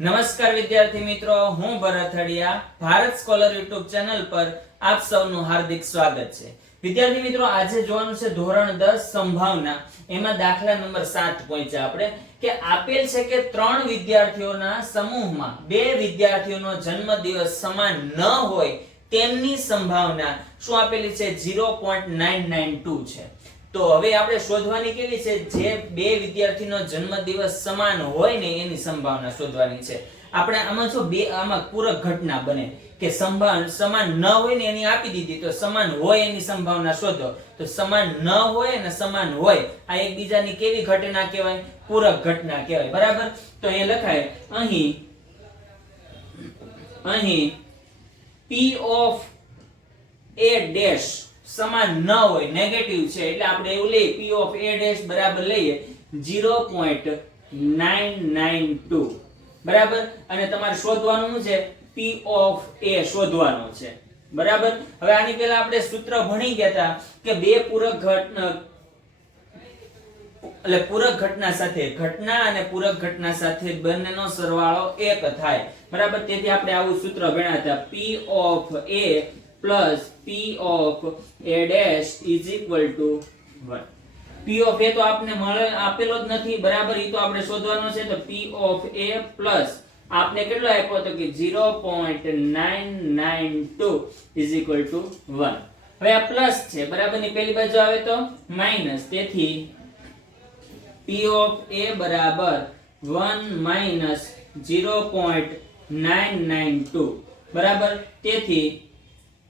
નમસ્કાર વિદ્યાર્થી મિત્રો, હું Bharat Hadiya, Bharat scholar YouTube channel પર આપ સૌનું હાર્દિક સ્વાગત છે. વિદ્યાર્થી મિત્રો, આજે જોવાનું છે ધોરણ 10 સંભાવના. એમાં દાખલા નંબર 7 પહોંચ્યા આપણે, કે આપેલ છે કે ત્રણ વિદ્યાર્થીઓના સમૂહમાં બે વિદ્યાર્થીઓનો જન્મદિવસ સમાન ન હોય, તેમની સંભાવના શું આપેલી છે? 0.992 છે. તો હવે આપણે શોધવાની કેવી છે? જે બે વિદ્યાર્થીનો જન્મદિવસ સમાન હોય ને એની સંભાવના શોધવાની છે. આપણે આમાં જો બે, આમાં પૂરક ઘટના બને કે સંભાવના સમાન ન હોય ને એની આપી દીધી, તો સમાન હોય એની સંભાવના શોધો. તો સમાન ન હોય ને સમાન હોય, આ એકબીજાની કેવી ઘટના કહેવાય? પૂરક ઘટના કહેવાય. બરાબર? તો એ લખાય, અહીં અહીં, p ઓફ a ડેશ સમાન ન હોય નેગેટિવ છે, એટલે આપણે એવું લઈએ પી ઓફ એ ડેશ બરાબર લઈએ 0.992 બરાબર? અને તમારે શોધવાનું છે? પી ઓફ એ શોધવાનું છે. બરાબર? હવે આની પહેલા આપણે સૂત્ર ભણી ગયા હતા કે બે પૂરક ઘટના એટલે પૂરક ઘટના સાથે ઘટના અને પૂરક ઘટના સાથે બંનેનો સરવાળો એક થાય. બરાબર? તેથી આપણે આવું સૂત્ર ભણ્યા હતા. P of a plus p of a dash is equal to 1 p of a તો આપને મળે, આપેલો જ નથી, બરાબર? એ તો આપણે શોધવાનો છે, તો p ઓફ a પ્લસ આપને કેટલો આપ્યો? તો કે 0.992 is equal ટુ 1 હવે આ પ્લસ છે, બરાબર? ની પેલી બાજુ આવે તો માઇનસ તેથી p of a બરાબર 1 માઇનસ 0.992 બરાબર? તેથી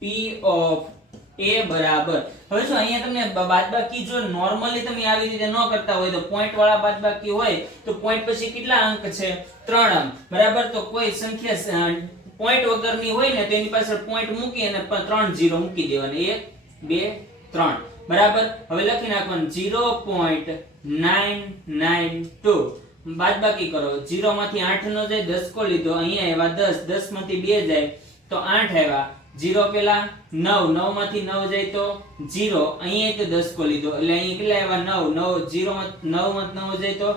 p ઓફ એ બરાબર. હવે જો અહીંયા તમને બાદબાકી જો નોર્મલી તમે આવી રીતે ન કરતા હોય, તો પોઈન્ટ વાળા બાદબાકી હોય, તો પોઈન્ટ પછી કેટલા અંક છે? ત્રણ અંક. બરાબર? તો કોઈ સંખ્યા પોઈન્ટ વગરની હોય ને તેની પાછળ પોઈન્ટ મૂકી અને પ- ત્રણ જીરો મૂકી દેવાના. એક, બે, ત્રણ. બરાબર? હવે લખી નાખવાનું. Zero point nine nine two બાદબાકી કરો. ઝીરો માંથી આઠ નો જાય દસકો લીધો. અહીંયા આવ્યા દસ દસમાંથી બે જાય, તો આઠ આવ્યા. ઝીરો પેલા નવ નવમાંથી નવ જાય તો જીરો, અહીંયા તો દસકો લીધો. એટલે અહીંયા કેટલા આવ્યા? નવ નવ, જીરો નવમાંથી નવ જાય તો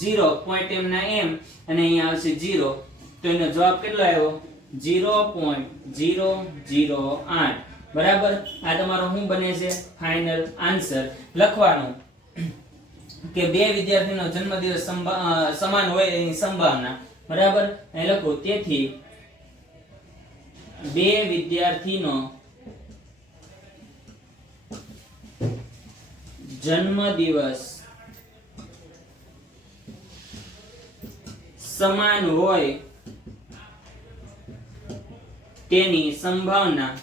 જીરો પોઈન્ટ એમ ના એમ, અને અહીંયા આવશે જીરો. તો એનો જવાબ કેટલો આવ્યો? જીરો પોઈન્ટ જીરો જીરો આઠ. બરાબર? આ તમારો શું બને છે? ફાઇનલ આન્સર લખવાનું કે બે વિદ્યાર્થીનો જન્મદિવસ સમાન હોય એની સંભાવના. બરાબર? અહીં લખો, તેથી બે વિદ્યાર્થીનો જન્મદિવસ સમાન હોય તેની સંભાવના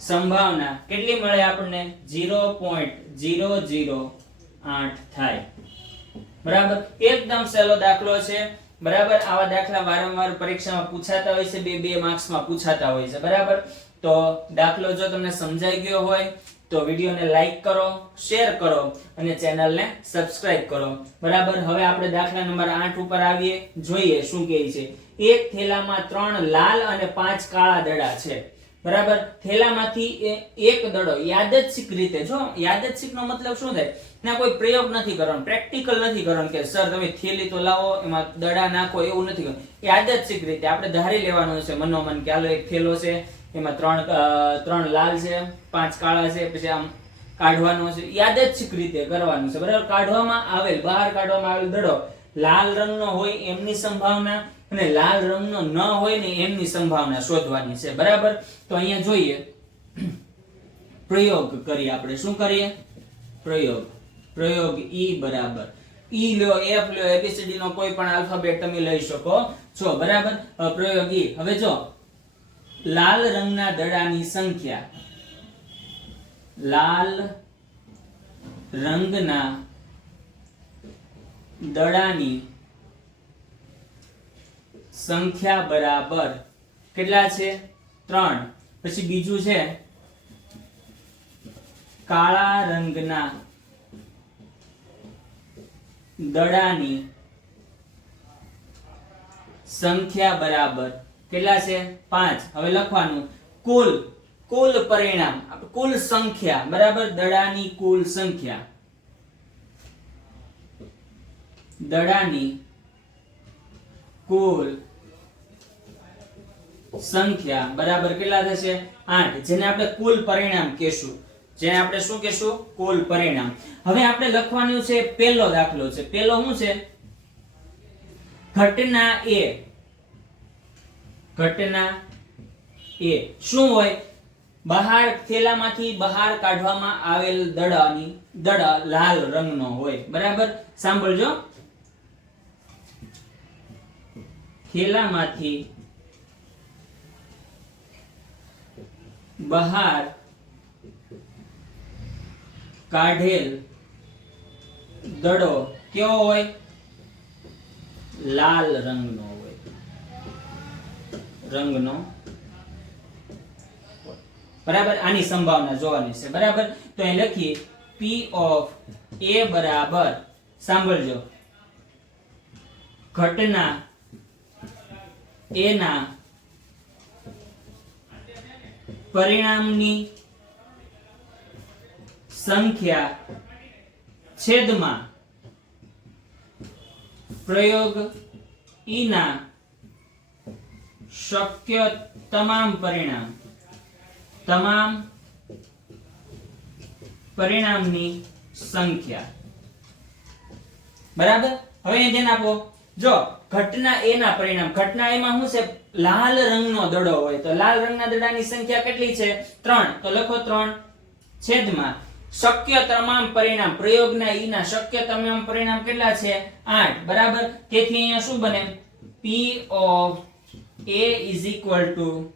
સંભાવના કેટલી મળે આપણને? 0.008 થાય. બરાબર? એકદમ સહેલો દાખલો છે. બરાબર? આવા દાખલા વારંવાર પરીક્ષામાં પૂછાતા હોય છે, બે બે માર્ક્સમાં પૂછાતા હોય છે, બરાબર? તો દાખલો જો તમને સમજાઈ ગયો હોય, તો વિડીયોને લાઈક કરો, શેર કરો અને ચેનલને સબસ્ક્રાઇબ કરો. બરાબર? હવે આપણે દાખલા નંબર 8 ઉપર આવીએ, જોઈએ શું કહે છે. એક થેલામાં ત્રણ લાલ અને પાંચ કાળા દડા છે. બરાબર? થેલામાંથી એક દડો, યાદચ્છિક રીતે, જો યાદચ્છિક મતલબ શું થાય? ના, કોઈ પ્રયોગ નથી કરવાનો, પ્રેક્ટિકલ નથી કરવાનું કે, સર, તમે થેલી તો લાવો, એમાં દડા નાખો, એવું નથી કરવાનું. યાદચ્છિક રીતે આપણે ધારી લેવાનું છે મનોમન કે, હાલો, એક થેલો છે, એમાં ત્રણ ત્રણ લાલ છે, પાંચ કાળા છે, પછી આમ કાઢવાનો છે. યાદચ્છિક રીતે કરવાનું છે, બરાબર? કાઢવામાં આવેલ, બહાર કાઢવામાં આવેલ દડો લાલ રંગનો હોય, એમની સંભાવના અને લાલ રંગનો ન હોય ને એમની સંભાવના શોધવાની છે. બરાબર? તો અહીંયા જોઈએ. પ્રયોગ કરીએ આપણે. શું કરીએ? પ્રયોગ. પ્રયોગ ઈ બરાબર. ઈ લ્યો, એફ લ્યો એબીસીડી નો કોઈ પણ આલ્ફાબેટ તમે લઈ શકો. છો બરાબર? પ્રયોગ ઈ. હવે જો. લાલ રંગના દડાની સંખ્યા. લાલ રંગના દડાની સંખ્યા બરાબર કેટલા છે? ત્રણ. પછી બીજું છે કાળા રંગના દડાની સંખ્યા બરાબર કેટલા છે? પાંચ. હવે લખવાનું. કુલ કુલ પરિણામ, કુલ સંખ્યા, બરાબર? દડાની કુલ સંખ્યા. દડાની કુલ સંખ્યા બરાબર કેટલા થશે? આઠ. જેને આપણે કુલ પરિણામ કહેશું. જેને આપણે શું કહેશું? કુલ પરિણામ. હવે આપણે લખવાનું છે પહેલો દાખલો છે. પહેલો શું છે? ઘટના એ. ઘટના એ. શું હોય? બહાર થેલામાંથી બહાર કાઢવામાં આવેલ દડાની, દડા લાલ રંગનો હોય. બરાબર? સાંભળજો. થેલામાંથી બહાર કાઢેલ દડો કેવો હોય? લાલ રંગનો હોય. રંગનો બરાબર? આની સંભાવના જોવાની છે. બરાબર? તો અહીં લખીએ પી ઓફ એ બરાબર. સાંભળજો. ઘટના એના પરિણામની સંખ્યા છેદમાં પ્રયોગ ઈના શક્ય તમામ પરિણામ, તમામ પરિણામની સંખ્યા. બરાબર? હવે ધ્યાન આપો. જો, ઘટના એ ના પરિણામ. ઘટના એમાં શું છે? લાલ રંગનો દડો હોય. તો લાલ રંગના દડાની સંખ્યા કેટલી છે? ત્રણ. તો લખો ત્રણ. છેદમાં. શક્ય તમામ પરિણામ. પ્રયોગના ઈ ના શક્ય તમામ પરિણામ કેટલા છે? આઠ. બરાબર? તેથી અહીંયા શું બને? P of A is equal to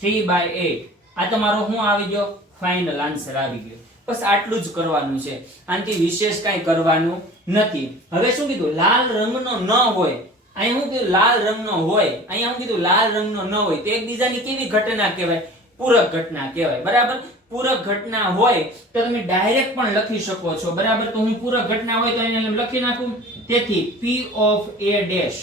three by eight આ તમારો શું આવી ગયો? ફાઇનલ આન્સર આવી ગયો. બસ આટલું જ કરવાનું છે. આનાથી વિશેષ કાંઈ કરવાનું નથી. હવે શું કીધું? લાલ રંગનો ન હોય. અહીંયા શું કીધું લાલ રંગનો હોય. અહીંયા શું કીધું લાલ રંગનો ન હોય. તો એકબીજાની કેવી ઘટના કહેવાય? પૂરક ઘટના કહેવાય. બરાબર? પૂરક ઘટના હોય તો તમે ડાયરેક્ટ પણ લખી શકો છો. બરાબર? તો હું પૂરક ઘટના હોય તો એને લખી નાખું. તેથી પી ઓફ એ ડેશ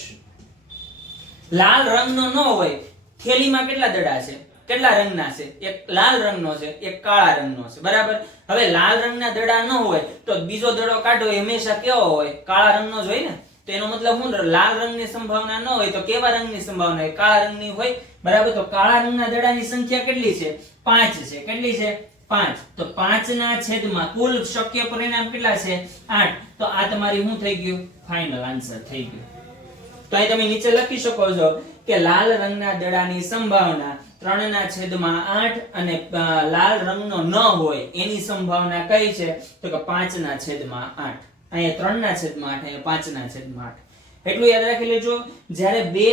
લાલ રંગનો ન હોય. થેલીમાં કેટલા દડા છે? કેટલા રંગના છે? એક લાલ રંગનો છે, એક કાળા રંગનો છે. બરાબર? હવે લાલ રંગના દડા ન હોય તો બીજો દડો કાઢો હંમેશા કેવો હોય? કાળા રંગનો જ હોય ને? તો એનો મતલબ શું? લાલ રંગની સંભાવના ન હોય તો કેવા રંગની સંભાવના હોય? કાળા રંગની હોય. બરાબર? તો કાળા રંગના દડાની સંખ્યા કેટલી છે? પાંચ છે. કેટલી છે? પાંચ. તો પાંચ ના છેદમાં કુલ શક્ય પરિણામ કેટલા છે? આઠ. તો આ તમારી શું થઈ ગયું? ફાઇનલ આન્સર થઈ ગયું. તો અહીં તમે નીચે લખી શકો છો. કે લાલ રંગના દડાની સંભાવના ત્રણ ના છેદમાં આઠ અને લાલ રંગનો ન હોય એની સંભાવના કઈ છે? તો કે પાંચ ના છેદમાં આઠ. અહીંયા ત્રણ ના છેદમાં આઠ, અહીંયા પાંચ ના છેદમાં આઠ. એટલું યાદ રાખી લેજો, જ્યારે બે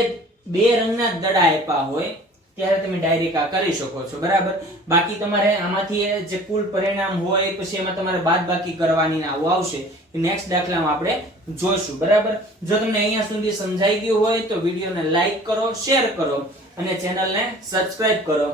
બે રંગના દડા આપ્યા હોય ત્યારે તમે ડાયરેક્ટ આ કરી શકો છો, બરાબર? બાકી તમારે આમાંથી જે કુલ પરિણામ હોય, પછી એમાં તમારે બાદ બાકી કરવાની આવું આવશે. નેક્સ્ટ દાખલામાં આપણે જોઈશું બરાબર? જો તમને અહીંયા સુધી સમજાઈ ગયું હોય તો વિડીયોને લાઈક કરો શેર કરો અને ચેનલને સબસ્ક્રાઇબ કરો.